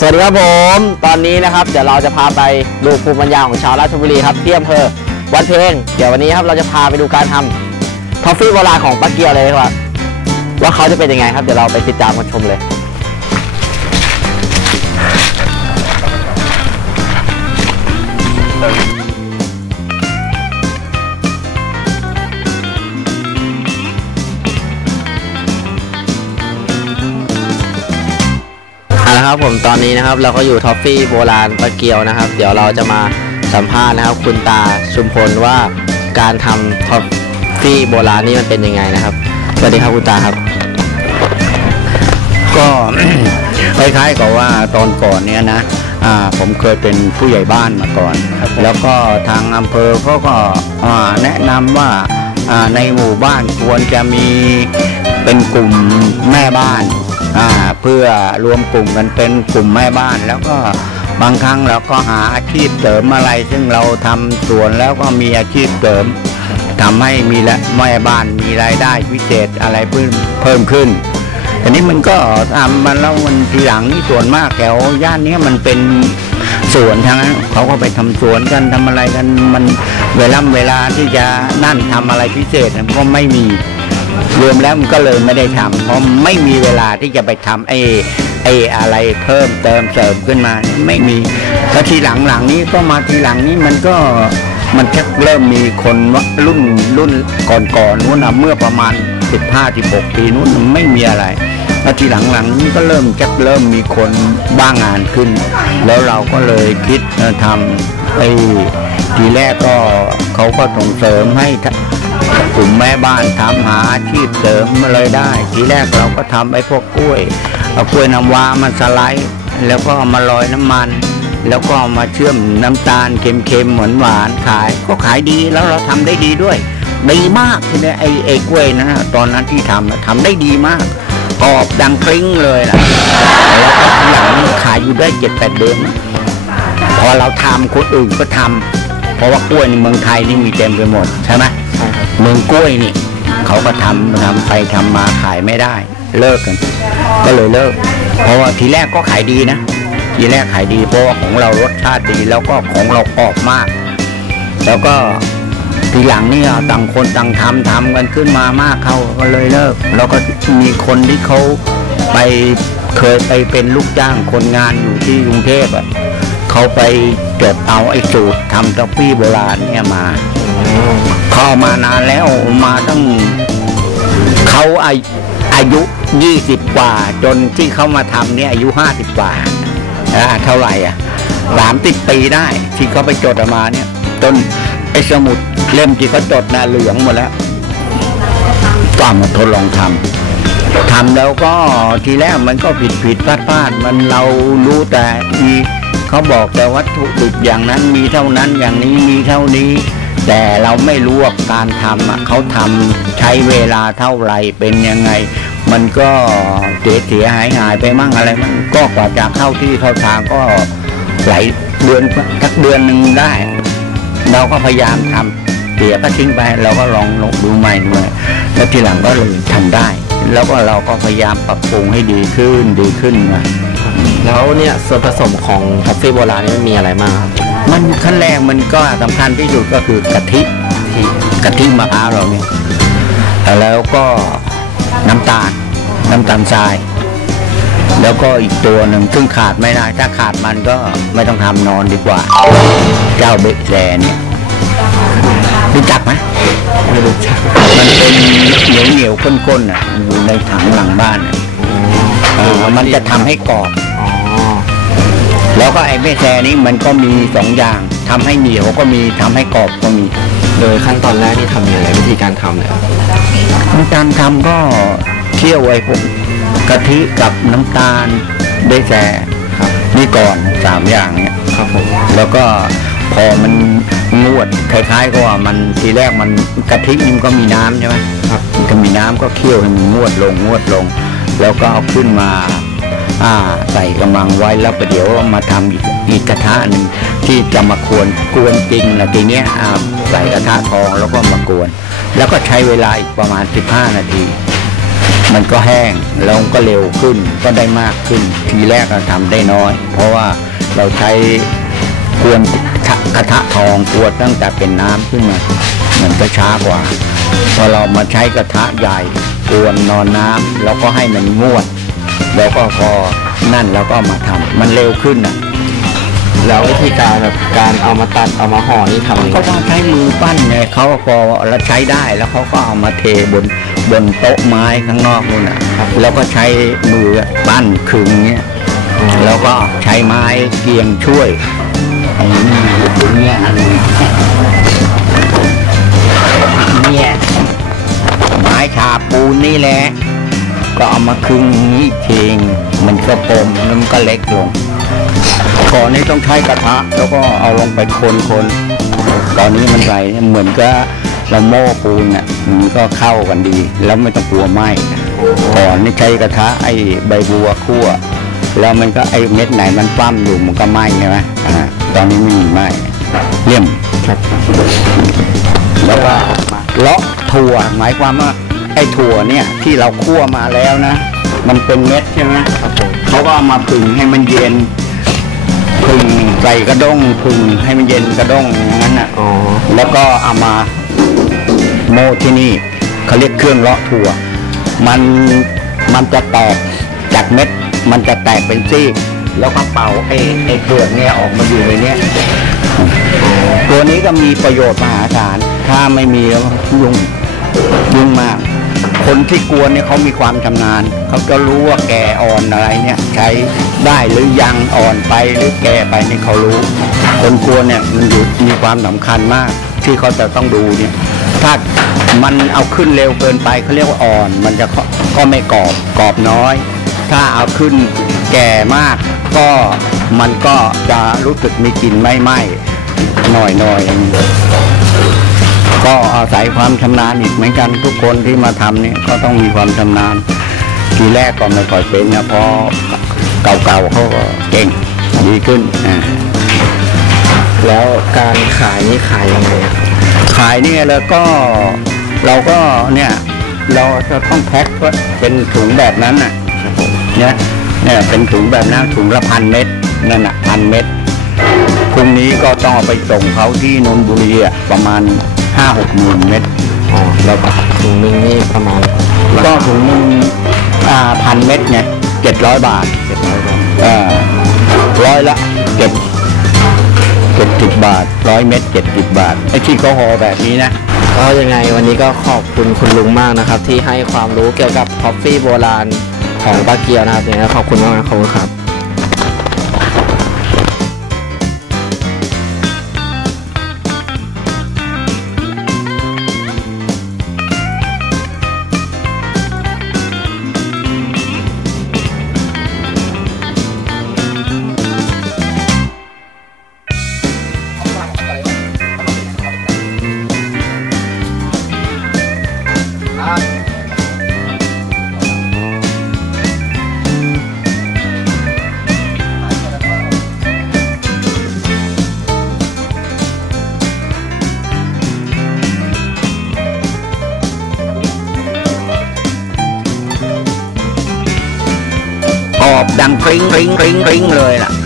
สวัสดีครับผม ตอนนี้นะครับเดี๋ยวเราจะพาไปดูภูมิปัญญาของชาวราชบุรีครับที่อำเภอวัดเพลงเดี๋ยววันนี้ครับเราจะพาไปดูการทำทอฟฟี่โบราณของป้าเกียวเลยครับว่าเขาจะเป็นยังไงครับเดี๋ยวเราไปติดตามมาชมเลย เอาละครับผมตอนนี้นะครับเราก็อยู่ทอฟฟี่โบราณปลาเกียวนะครับ เดี๋ยวเราจะมาสัมภาษณ์นะครับ คุณตาชุมพลว่าการทำทอฟฟี่โบราณนี่มันเป็นยังไงนะครับสวัสดีครับคุณตาครับ ก็คล้ายๆกับว่าตอนก่อนเนี้ยนะอ่าผมเคยเป็นผู้ใหญ่บ้านมาก่อนครับผมแล้วก็ทางอำเภอเขาก็อ่าแนะนำว่าอ่าในหมู่บ้านควรจะมีเป็นกลุ่มแม่บ้านอ่า เพื่อรวมกลุ่มกันเป็นกลุ่มแม่บ้าน แล้วก็บางครั้งเราก็หาอาชีพเสริมอะไร ซึ่งเราทำสวนแล้วก็มีอาชีพเสริมทำให้มีละแม่บ้านมีรายได้พิเศษอะไรเพิ่มเพิ่มขึ้นอันนี้มันก็ทำมันแล้วมันทีหลังนี่ส่วนมากแถวย่านนี้มันเป็นสวนทั้งนั้นเขาก็ไปทำสวนกันทำอะไรกันมันเวลาเวลาที่จะนั่นทำอะไรพิเศษก็ไม่มี รวมแล้วมันก็เลยไม่ได้ทำเพราะไม่มีเวลาที่จะไปทำไอ้ไอ้อะไรเพิ่มเติมเสริมขึ้นมา ไม่มีแล้วทีหลังหลังนี้ก็มาทีหลังนี้มันก็มันชักเริ่มมีคนว่ารุ่นรุ่นก่อนๆนู้นนะเมื่อประมาณ 15-16 ปีนู้นไม่มีอะไรแล้วทีหลังๆนี้ก็เริ่มชักเริ่มมีคนบ้างงานขึ้น แล้วเราก็เลยคิดทำไอ้ทีแรกก็เขาก็ส่งเสริมให้ กลุ่มแม่บ้านทำหาอาชีพเสริมอะไรได้ ทีแรกเราก็ทำไอ้พวกกล้วยเอากล้วยน้ำว้ามาสไลด์ แล้วก็เอามาลอยน้ำมัน แล้วก็มาเชื่อมน้ำตาลเค็มๆเหมือนหวานขาย ก็ขายดีแล้วเราทำได้ดีด้วย ดีมากทีนี้ไอ้ไอ้กล้วยนะตอนนั้นที่ทำทำได้ดีมากกรอบดังกริ้งเลยนะแล้วก็หลังขายอยู่ได้เจ็ดแปดเดือนพอเราทำคนอื่นก็ทำเพราะว่ากล้วยในเมืองไทยนี่มีเต็มไปหมดใช่ไหม เมืองกล้วยนี่เขาก็ทำทำไปทำมาขายไม่ได้ เลิกกัน ก็เลยเลิก เพราะว่าทีแรกก็ขายดีนะทีแรกขายดีเพราะว่าของเรารสชาติดีแล้วก็ของเรากรอบมาก แล้วก็ทีหลังเนี่ยต่างคนต่างทำทำกันขึ้นมามากเขาก็เลยเลิก แล้วก็มีคนที่เขาไปเคยไปเป็นลูกจ้างคนงานอยู่ที่กรุงเทพอะเขาไปจดเอาไอ้สูตรทำกาแฟโบราณเนี่ยมา เข้ามานานแล้วมาตั้งเขาอายุอายุยี่สิบกว่า จนที่เขามาทำเนี่ยอายุห้าสิบกว่าอ่าเท่าไหร่อะสามสิบปีได้ ที่เขาไปจดออกมาเนี่ยจนไอ้สมุดเล่มที่เขาจดน่ะเหลืองหมดแล้วก็มาทดลองทำทำแล้วก็ทีแรกมันก็ผิดผิดพลาดพลาดมันเรารู้แต่มีเขาบอกแต่วัตถุดิบอย่างนั้นมีเท่านั้นอย่างนี้มีเท่านี้ แต่เราไม่รู้ว่าการทำเขาทำใช้เวลาเท่าไหร่เป็นยังไง มันก็เสียเสียหายหายไปมั่งอะไรมั่งก็กว่าจะเข้าที่เข้าทางก็หลายเดือนสักเดือนหนึ่งได้ เราก็พยายามทำเสียก็ทิ้งไปเราก็ลองดูใหม่ด้วยแล้วทีหลังก็เลยทำได้ แล้วก็เราก็พยายามปรับปรุงให้ดีขึ้นดีขึ้นมาแล้วเนี่ยส่วนผสมของทอฟฟี่โบราณนี่มันมีอะไรบ้างครับ มันขั้นแรกมันก็สำคัญที่สุดก็คือกะทิที่กะทิมะพร้าวเราเนี่ยแล้วก็น้ำตาลน้ำตาลทราย แล้วก็อีกตัวหนึ่งซึ่งขาดไม่ได้ถ้าขาดมันก็ไม่ต้องทำนอนดีกว่า เจ้าเบกแซเนี่ยรู้จักไหมไม่รู้จักมันเป็นเหนียวเหนียวๆข้นๆอะอยู่ในถังหลังบ้านอะเออมันจะทำให้กรอบอ๋อ แล้วก็ไอ้แม่แซนี่มันก็มีสองอย่างทำให้เหนียวก็มีทำให้กรอบก็มี โดยขั้นตอนแรกนี่ทำยังไงวิธีการทำเนี่ยครับการทำก็เคี่ยวไอ้พวกกะทิกับน้ำตาลได้แซ่ครับนี่ก่อนสามอย่างเนี่ยครับผมแล้วก็พอมันงวดคล้ายๆกับว่ามันทีแรกมันกะทินี่มันก็มีน้ำใช่ไหมครับมันก็มีน้ำก็เคี่ยวให้มันงวดลงงวดลง แล้วก็เอาขึ้นมา อ่าใส่กำลังไว้แล้วประเดี๋ยวมาทำอีกอีกกระทะหนึ่งที่จะมาควรกวนจริงนะทีเนี้ยอ่าใส่กระทะทองแล้วก็มากวน แล้วก็ใช้เวลาอีกประมาณ 15 นาที มันก็แห้งแล้วก็เร็วขึ้นก็ได้มากขึ้น ทีแรกเราทำได้น้อย เพราะว่าเราใช้กวนกระทะทองกวนตั้งแต่เป็นน้ำขึ้นมามันก็ช้ากว่าพอเรามาใช้กระทะใหญ่กวนนอนน้ำแล้วก็ให้มันงวด แล้วก็พอนั่นเราก็เอามาทำมันเร็วขึ้นอะแล้ววิธีการแบบการเอามาตัดเอามาห่อนี่ทำยังไงก็ต้องใช้มือปั้นไงเขาพอเราใช้ได้แล้วเขาก็เอามาเทบนบนโต๊ะไม้ข้างนอกนู่นน่ะแล้วก็ใช้มือปั้นขึงเงี้ยแล้วก็ใช้ไม้เกียงช่วยไอ้นี่อย่างเงี้ยอันนี้เนี่ยไม้ฉาบปูนนี่แหละ ก็เอามาขึงนี่เองมันก็ปมแล้วมันก็เล็กลงก่อนนี้ต้องใช้กระทะ แล้วก็เอาลงไปคนคนๆตอนนี้มันไรเนี่เหมือนกับเราโม่ปูนอะมันก็เข้ากันดี แล้วไม่ต้องกลัวไหมก่อนนี่ใช้กระทะไอ้ใบบัวคั่ว แล้วมันก็ไอ้เม็ดไหนมันปั้มอยู่มันก็ไหมใช่ไหมอ่าตอนนี้ไม่มีไหมเยี่ยมครับแล้วก็เลาะถั่วหมายความว่า ไอ้ถั่วเนี่ยที่เราคั่วมาแล้วนะ มันเป็นเม็ดใช่ไหมครับผมเขาก็เอามาผึ่งให้มันเย็นผึ่งใส่กระด้งผึ่งให้มันเย็นกระด้งอย่างนั้นน่ะอ๋อแล้วก็เอามาโม่ที่นี่เขาเรียกเครื่องเลาะถั่ว มันมันจะแตกจากเม็ด มันจะแตกเป็นซี่แล้วก็เป่าไอ้ไอ้เปลือกเนี่ยออกมาอยู่ในเนี้ยตัวนี้ก็มีประโยชน์มหาศาลถ้าไม่มีแล้วยุ่งยุ่งมาก คนที่กวนเนี่ยเขามีความชำนาญเขาจะรู้ว่าแก่อ่อนอะไรเนี่ยใช้ได้หรือยังอ่อนไปหรือแก่ไปนี่เขารู้ คนกวนเนี่ยมันอยู่มีความสำคัญมาก ที่เขาจะต้องดูเนี่ยถ้ามันเอาขึ้นเร็วเกินไปเขาเรียกว่าอ่อน มันจะก็ไม่กรอบกรอบน้อย ถ้าเอาขึ้นแก่มาก ก็มันก็จะรู้สึกมีกลิ่นไหม้ไหม้หน่อยหน่อยๆ ก็อาศัยความชำนาญอีกเหมือนกันทุกคนที่มาทำเนี่ยก็ต้องมีความชำนาญ ทีแรกก็ไม่ค่อยเป็นนะพอเก่าๆเขาก็เก่งดีขึ้นอ่าแล้วการขายนี่ขายยังไงอะครับขายเนี่ยแล้วก็เราก็เนี่ยเราจะต้องแพ็คไว้เป็นถุงแบบนั้นน่ะเนี่ยเนี่ยเป็นถุงแบบนั้นถุงละพันเม็ดนั่นน่ะพันเม็ดพรุ่งนี้ก็ต้องเอาไปส่งเขาที่นนทบุรีอะประมาณ ห้าหกหมื่นเม็ดอ๋อแล้วถุงหนึงนี่ประมาณก็ถุงหนึงอ่าพันเม็ดเนี่ยเจ็ดร้อยบาทเจ็ดร้อยบาทอ่าร้อยละเจ็ดเจ็ดสิบบาทร้อยเม็ดเจ็ดสิบบาทไอ้ที่เขาห่อแบบนี้นะก็ยังไงวันนี้ก็ขอบคุณคุณลุงมากนะครับ ที่ให้ความรู้เกี่ยวกับคอฟฟี่โบราณของป้าเกียวนะครับยังไงก็ขอบคุณมากๆขอบคุณครับ หอบดังพ